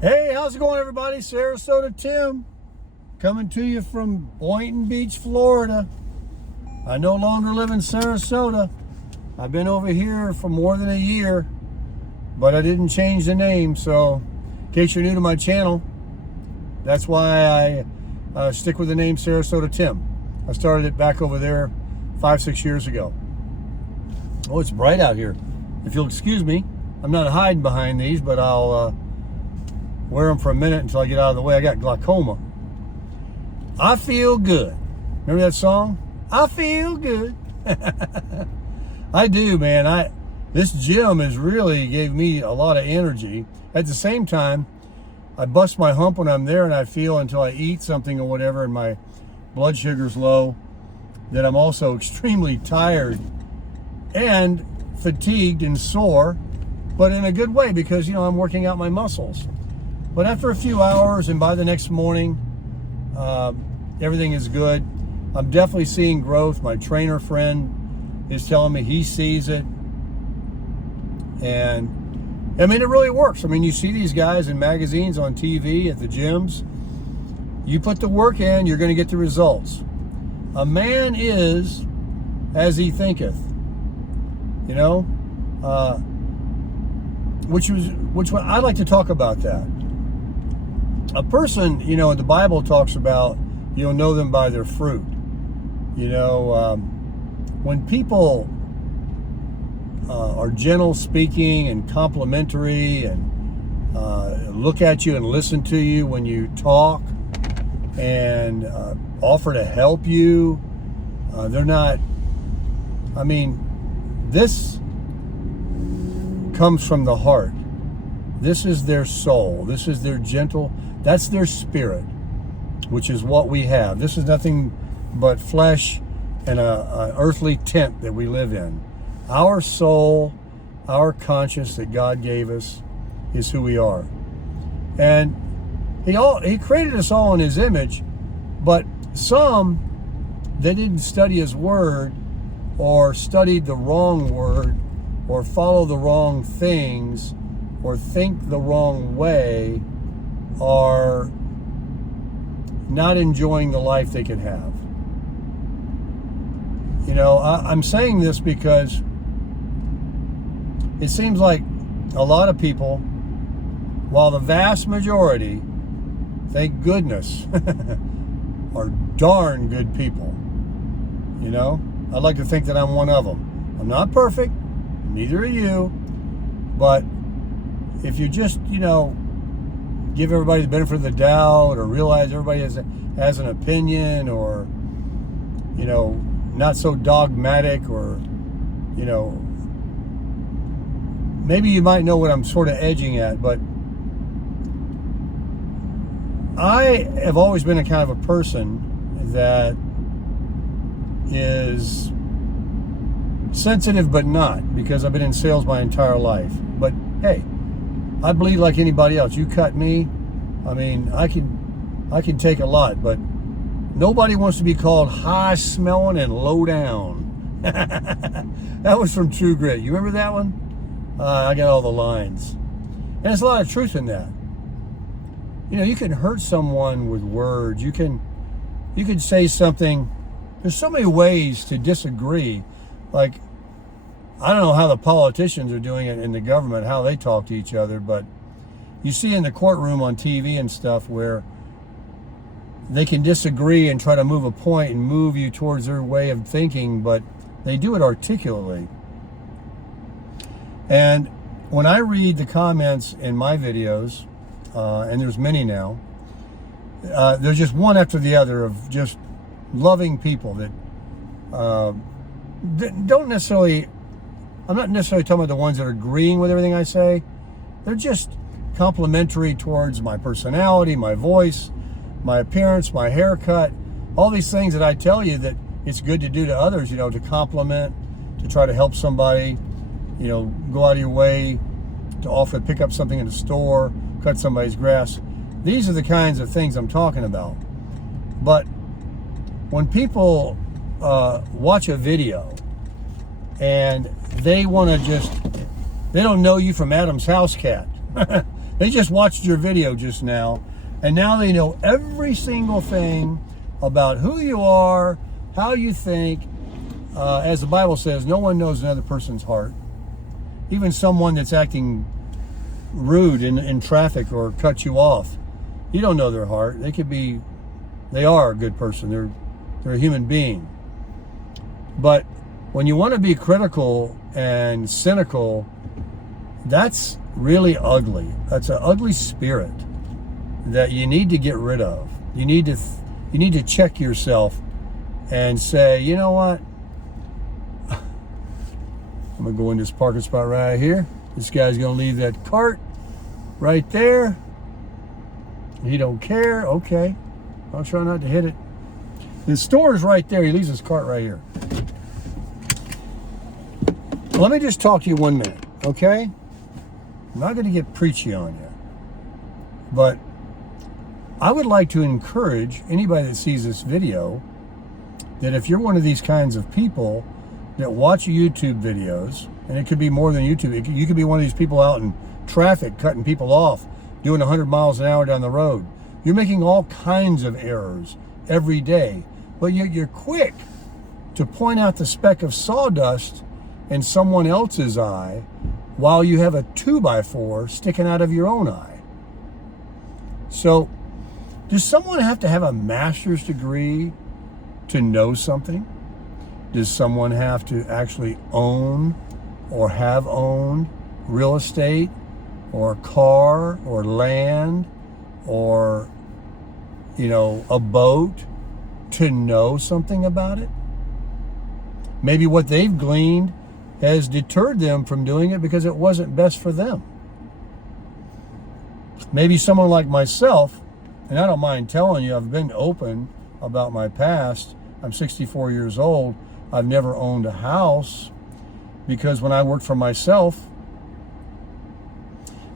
Hey, how's it going, everybody? Sarasota Tim coming to you from Boynton Beach, Florida. I no longer live in Sarasota. I've been over here for more than a year, but I didn't change the name. So in case you're new to my channel, that's why I stick with the name Sarasota Tim. I started it back over there 5-6 years ago. Oh, it's bright out here. If you'll excuse me, I'm not hiding behind these, but I'll wear them for a minute until I get out of the way. I got glaucoma. I feel good. Remember that song? I feel good. I do, man. This gym has really gave me a lot of energy. At the same time, I bust my hump when I'm there, and I feel until I eat something or whatever and my blood sugar's low that I'm also extremely tired and fatigued and sore, but in a good way because, I'm working out my muscles. But after a few hours and by the next morning, everything is good. I'm definitely seeing growth. My trainer friend is telling me he sees it. And I mean, it really works. I mean, you see these guys in magazines, on TV, at the gyms. You put the work in, you're going to get the results. A man is as he thinketh. Which I'd like to talk about that. A person, the Bible talks about, you'll know them by their fruit. When people are gentle speaking and complimentary and look at you and listen to you when you talk and offer to help you, they're not, this comes from the heart. This is their soul. This is their gentle, that's their spirit, which is what we have. This is nothing but flesh and an earthly tent that we live in. Our soul, our conscience that God gave us is who we are. And He created us all in His image, but some, they didn't study His word or studied the wrong word or follow the wrong things or think the wrong way, are not enjoying the life they could have. I'm saying this because it seems like a lot of people, while the vast majority, thank goodness, are darn good people. I'd like to think that I'm one of them. I'm not perfect, neither are you, but if you just, give everybody the benefit of the doubt or realize everybody has an opinion or, not so dogmatic or, maybe you might know what I'm sort of edging at, but I have always been a kind of a person that is sensitive but not, because I've been in sales my entire life. But hey, I bleed like anybody else. You cut me, I can take a lot, but nobody wants to be called high smelling and low down. That was from True Grit. You remember that one? I got all the lines. And there's a lot of truth in that. You can hurt someone with words. You can say something. There's so many ways to disagree. Like, I don't know how the politicians are doing it in the government, how they talk to each other, but you see in the courtroom on TV and stuff where they can disagree and try to move a point and move you towards their way of thinking, but they do it articulately. And when I read the comments in my videos, and there's many now, there's just one after the other of just loving people that don't necessarily, I'm not necessarily talking about the ones that are agreeing with everything I say. They're just complimentary towards my personality, my voice, my appearance, my haircut, all these things that I tell you that it's good to do to others, to compliment, to try to help somebody, go out of your way to offer to pick up something in the store, cut somebody's grass. These are the kinds of things I'm talking about. But when people watch a video and they want to they don't know you from Adam's house cat. They just watched your video just now, and now they know every single thing about who you are, how you think. As the Bible says, no one knows another person's heart. Even someone that's acting rude in traffic or cut you off, you don't know their heart. They are a good person. They're a human being. But when you want to be critical and cynical, that's really ugly. That's an ugly spirit that you need to get rid of. You need to check yourself and say, you know what? I'm gonna go in this parking spot right here. This guy's gonna leave that cart right there. He don't care. Okay, I'll try not to hit it. The store is right there. He leaves his cart right here. Let me just talk to you 1 minute, okay? I'm not gonna get preachy on you, but I would like to encourage anybody that sees this video that if you're one of these kinds of people that watch YouTube videos, and it could be more than YouTube, you could be one of these people out in traffic cutting people off, doing 100 miles an hour down the road. You're making all kinds of errors every day, but you're quick to point out the speck of sawdust in someone else's eye while you have a 2x4 sticking out of your own eye. So, does someone have to have a master's degree to know something? Does someone have to actually own or have owned real estate or a car or land or, a boat to know something about it? Maybe what they've gleaned has deterred them from doing it because it wasn't best for them. Maybe someone like myself, and I don't mind telling you, I've been open about my past. I'm 64 years old. I've never owned a house because when I worked for myself,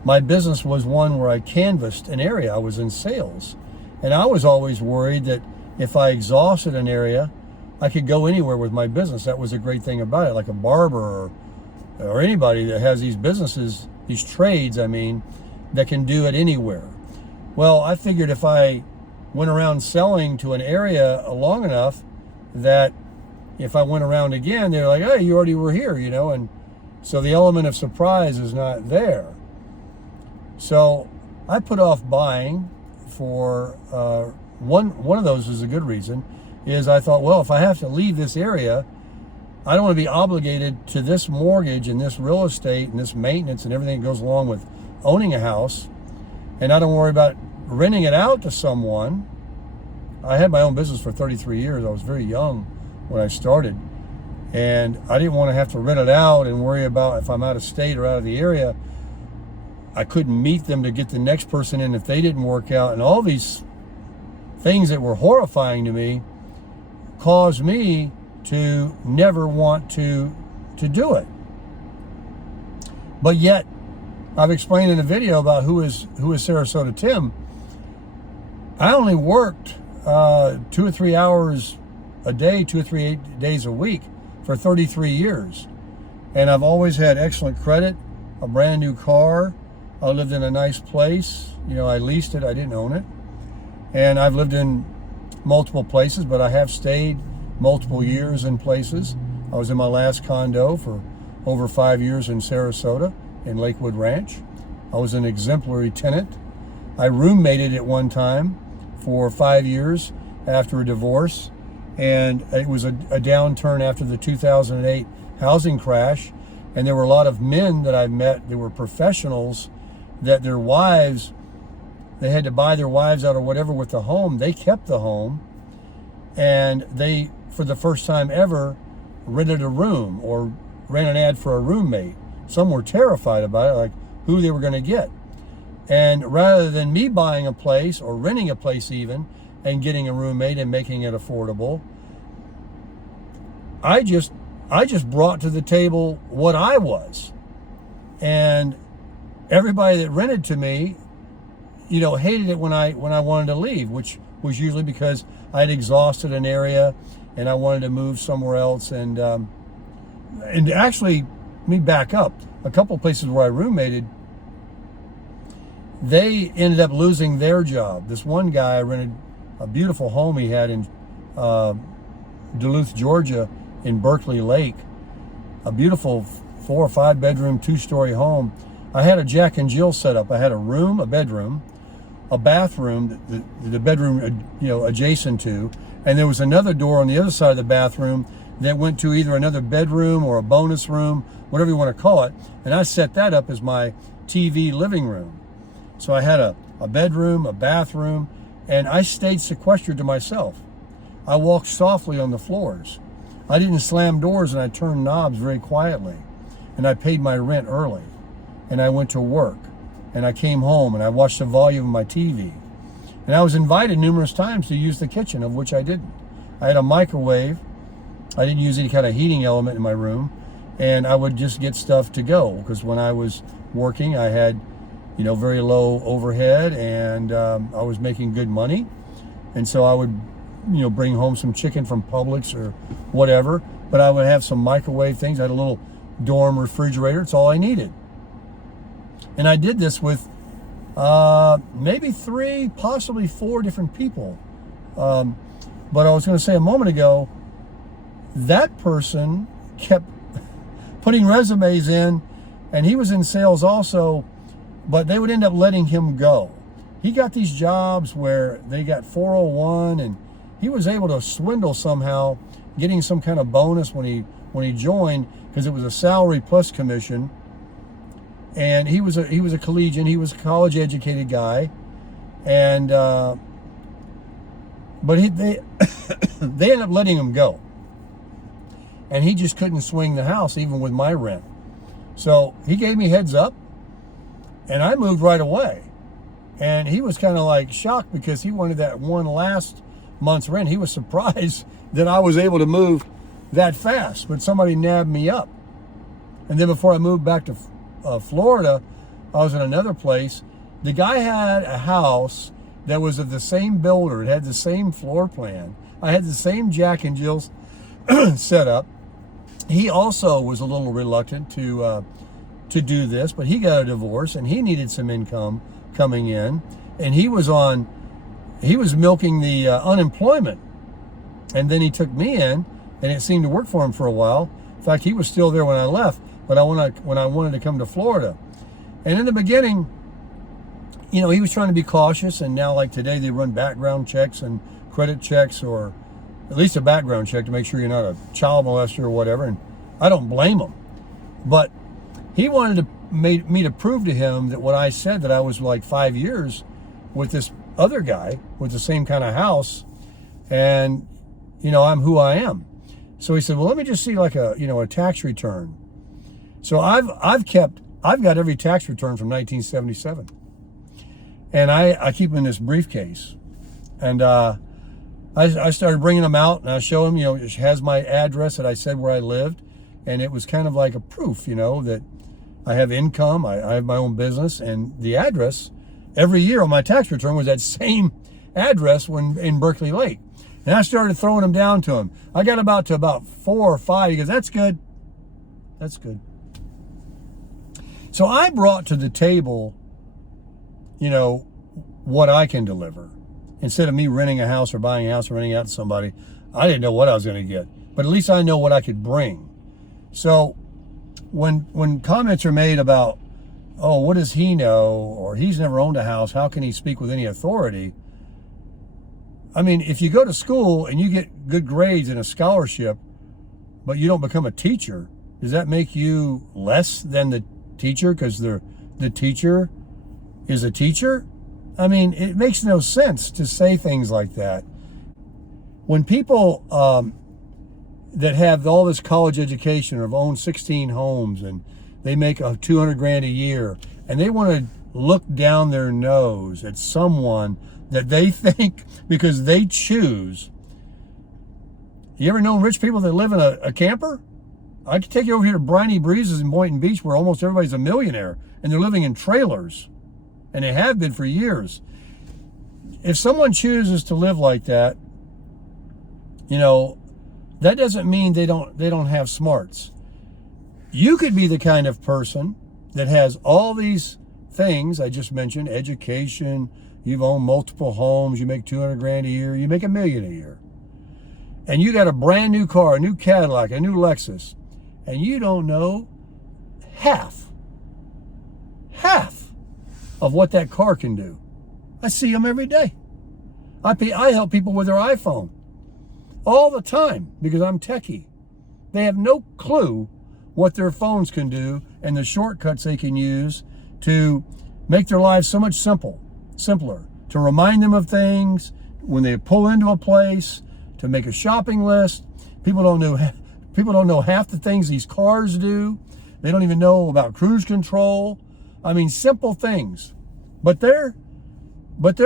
my business was one where I canvassed an area. I was in sales. And I was always worried that if I exhausted an area, I could go anywhere with my business. That was a great thing about it, like a barber or anybody that has these businesses, these trades, that can do it anywhere. Well, I figured if I went around selling to an area long enough that if I went around again, they're like, hey, you already were here, and so the element of surprise is not there. So I put off buying for one of those is a good reason, is I thought, well, if I have to leave this area, I don't want to be obligated to this mortgage and this real estate and this maintenance and everything that goes along with owning a house, and I don't worry about renting it out to someone. I had my own business for 33 years. I was very young when I started, and I didn't want to have to rent it out and worry about if I'm out of state or out of the area, I couldn't meet them to get the next person in if they didn't work out, and all these things that were horrifying to me caused me to never want to do it. But yet, I've explained in a video about who is Sarasota Tim. I only worked 2 or 3 hours a day, 2 or 3 days a week for 33 years. And I've always had excellent credit, a brand new car. I lived in a nice place. I leased it, I didn't own it. And I've lived in multiple places, but I have stayed multiple years in places. I was in my last condo for over 5 years in Sarasota in Lakewood Ranch. I was an exemplary tenant. I roommated at one time for 5 years after a divorce, and it was a downturn after the 2008 housing crash, and there were a lot of men that I met that were professionals that their wives, they had to buy their wives out or whatever with the home. They kept the home, and they, for the first time ever, rented a room or ran an ad for a roommate. Some were terrified about it, like who they were going to get. And rather than me buying a place or renting a place even and getting a roommate and making it affordable, I just brought to the table what I was. And everybody that rented to me, hated it when I wanted to leave, which was usually because I had exhausted an area and I wanted to move somewhere else. And actually, let me back up. A couple of places where I roommated, they ended up losing their job. This one guy rented a beautiful home he had in Duluth, Georgia, in Berkeley Lake. A beautiful 4 or 5 bedroom, 2-story home. I had a Jack and Jill set up. I had a room, a bedroom, a bathroom, the bedroom, adjacent to, and there was another door on the other side of the bathroom that went to either another bedroom or a bonus room, whatever you want to call it. And I set that up as my TV living room. So I had a bedroom, a bathroom, and I stayed sequestered to myself. I walked softly on the floors. I didn't slam doors, and I turned knobs very quietly. And I paid my rent early. And I went to work. And I came home, and I watched the volume of my TV. And I was invited numerous times to use the kitchen, of which I didn't. I had a microwave. I didn't use any kind of heating element in my room. And I would just get stuff to go, because when I was working, I had very low overhead, and I was making good money. And so I would, bring home some chicken from Publix or whatever, but I would have some microwave things. I had a little dorm refrigerator. It's all I needed. And I did this with maybe 3, possibly 4 different people. But I was going to say a moment ago, that person kept putting resumes in, and he was in sales also, but they would end up letting him go. He got these jobs where they got 401, and he was able to swindle somehow, getting some kind of bonus when he joined, because it was a salary plus commission. And he was a collegian, he was a college educated guy, and but they they ended up letting him go, and he just couldn't swing the house even with my rent. So he gave me heads up, and I moved right away. And he was kind of like shocked, because he wanted that one last month's rent. He was surprised that I was able to move that fast, but somebody nabbed me up. And then before I moved back to Florida, I was in another place. The guy had a house that was of the same builder. It had the same floor plan. I had the same Jack and Jill's set up. He also was a little reluctant to do this, but he got a divorce, and he needed some income coming in, and he was milking the unemployment. And then he took me in, and it seemed to work for him for a while. In fact, he was still there when I left, but when I wanted to come to Florida. And in the beginning, he was trying to be cautious, and now, like today, they run background checks and credit checks, or at least a background check to make sure you're not a child molester or whatever, and I don't blame him. But he wanted me to prove to him that what I said, that I was like 5 years with this other guy with the same kind of house, and I'm who I am. So he said, well, let me just see like a tax return. So I've got every tax return from 1977, and I keep them in this briefcase. And I started bringing them out, and I show him, it has my address that I said where I lived, and it was kind of like a proof, that I have income, I have my own business, and the address every year on my tax return was that same address when in Berkeley Lake. And I started throwing them down to him. I got about 4 or 5. He goes, that's good. That's good. So I brought to the table, what I can deliver. Instead of me renting a house or buying a house or renting it out to somebody, I didn't know what I was going to get. But at least I know what I could bring. So when comments are made about, oh, what does he know? Or he's never owned a house, how can he speak with any authority? I mean, if you go to school and you get good grades and a scholarship, but you don't become a teacher, does that make you less than the teacher because the teacher is a teacher? I mean, it makes no sense to say things like that. When people that have all this college education or have owned 16 homes and they make $200,000 a year, and they want to look down their nose at someone that they think, because they choose. You ever known rich people that live in a camper? I could take you over here to Briny Breezes in Boynton Beach, where almost everybody's a millionaire, and they're living in trailers, and they have been for years. If someone chooses to live like that, that doesn't mean they don't have smarts. You could be the kind of person that has all these things I just mentioned, education, you've owned multiple homes, you make 200 grand a year, you make $1 million a year. And you got a brand new car, a new Cadillac, a new Lexus, and you don't know half of what that car can do. I see them every day. I help people with their iPhone all the time because I'm techie. They have no clue what their phones can do and the shortcuts they can use to make their lives so much simpler, to remind them of things when they pull into a place, to make a shopping list. People don't know half the things these cars do. They don't even know about cruise control. I mean, simple things. But they're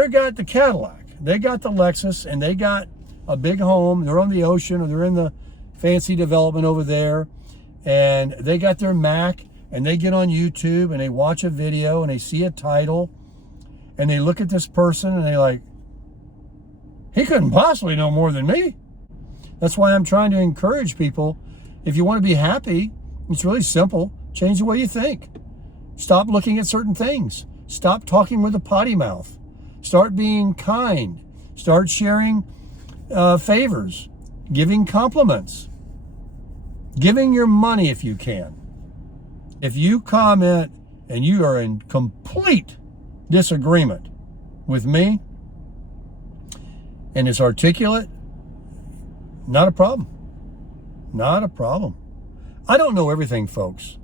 got the Cadillac, they got the Lexus, and they got a big home. They're on the ocean, or they're in the fancy development over there, and they got their Mac, and they get on YouTube and they watch a video and they see a title and they look at this person and they like, he couldn't possibly know more than me. That's why I'm trying to encourage people. If you want to be happy, it's really simple. Change the way you think. Stop looking at certain things. Stop talking with a potty mouth. Start being kind. Start sharing favors. Giving compliments. Giving your money if you can. If you comment and you are in complete disagreement with me and it's articulate, not a problem. Not a problem. I don't know everything, folks,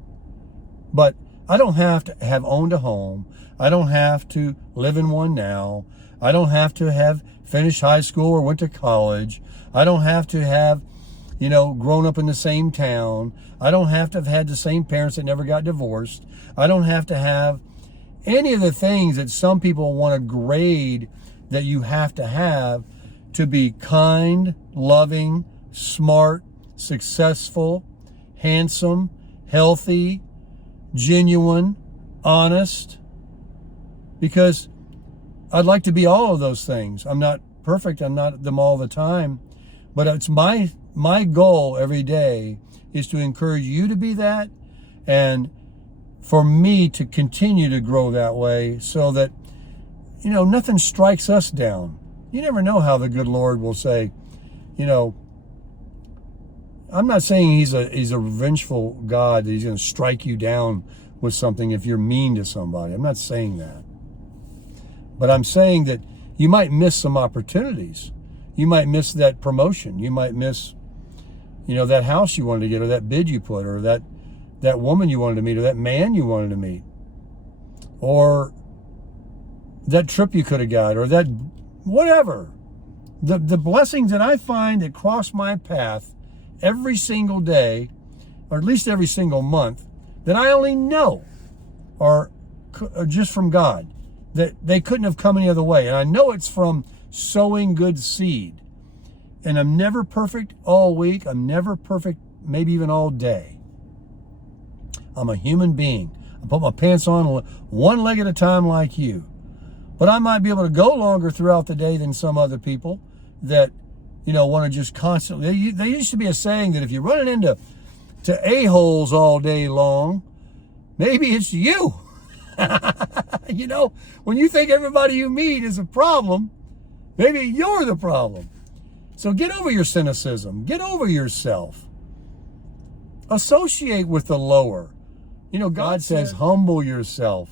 but I don't have to have owned a home. I don't have to live in one now. I don't have to have finished high school or went to college. I don't have to have, grown up in the same town. I don't have to have had the same parents that never got divorced. I don't have to have any of the things that some people want to grade that you have to be kind, loving, smart, successful, handsome, healthy, genuine, honest. Because I'd like to be all of those things. I'm not perfect. I'm not them all the time. But it's my goal every day is to encourage you to be that, and for me to continue to grow that way, so that nothing strikes us down. You never know how the good Lord will say, I'm not saying he's a revengeful God, that he's going to strike you down with something if you're mean to somebody. I'm not saying that. But I'm saying that you might miss some opportunities. You might miss that promotion. You might miss, that house you wanted to get, or that bid you put, or that woman you wanted to meet, or that man you wanted to meet, or that trip you could have got, or that whatever. The blessings that I find that cross my path every single day, or at least every single month, that I only know are just from God, that they couldn't have come any other way. And I know it's from sowing good seed. And I'm never perfect all week. I'm never perfect maybe even all day. I'm a human being. I put my pants on one leg at a time like you. But I might be able to go longer throughout the day than some other people that, want to just constantly. There used to be a saying that if you're running into a-holes all day long, maybe it's you. When you think everybody you meet is a problem, maybe you're the problem. So get over your cynicism. Get over yourself. Associate with the lower. God says, humble yourself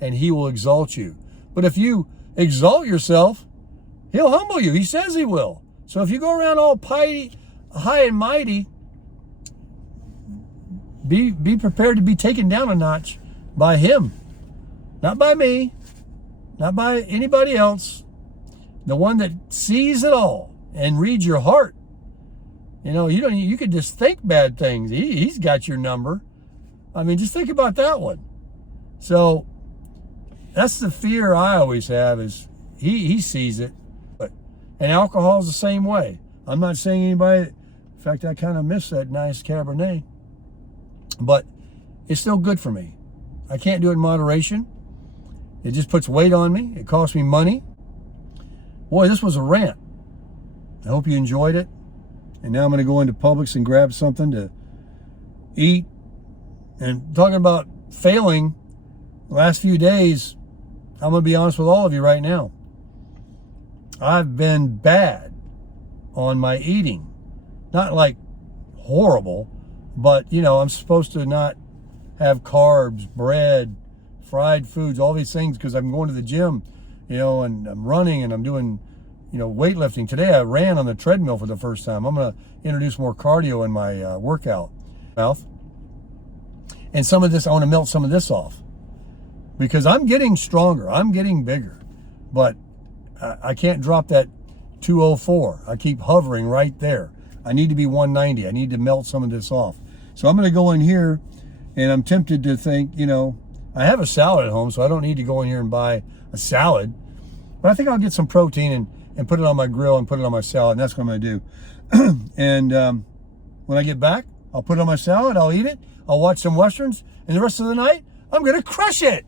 and he will exalt you. But if you exalt yourself, he'll humble you. He says he will. So if you go around all high and mighty, be prepared to be taken down a notch by him. Not by me. Not by anybody else. The one that sees it all and reads your heart. You could just think bad things. He's got your number. I mean, just think about that one. So that's the fear I always have, is he sees it. And alcohol is the same way. I'm not saying anybody, in fact, I kind of miss that nice Cabernet, but it's still good for me. I can't do it in moderation. It just puts weight on me. It costs me money. Boy, this was a rant. I hope you enjoyed it. And now I'm going to go into Publix and grab something to eat. And talking about failing, the last few days, I'm going to be honest with all of you right now. I've been bad on my eating. Not like horrible, but, you know, I'm supposed to not have carbs, bread, fried foods, all these things, because I'm going to the gym, you know, and I'm running and I'm doing, you know, weightlifting. Today I ran on the treadmill for the first time. I'm going to introduce more cardio in my workout. And some of this, I want to melt some of this off because I'm getting stronger. I'm getting bigger, but I can't drop that 204. I keep hovering right there. I need to be 190. I need to melt some of this off. So I'm going to go in here, and I'm tempted to think, you know, I have a salad at home, so I don't need to go in here and buy a salad. But I think I'll get some protein and put it on my grill and put it on my salad, and that's what I'm going to do. And when I get back, I'll put it on my salad, I'll eat it, I'll watch some Westerns, and the rest of the night, I'm going to crush it.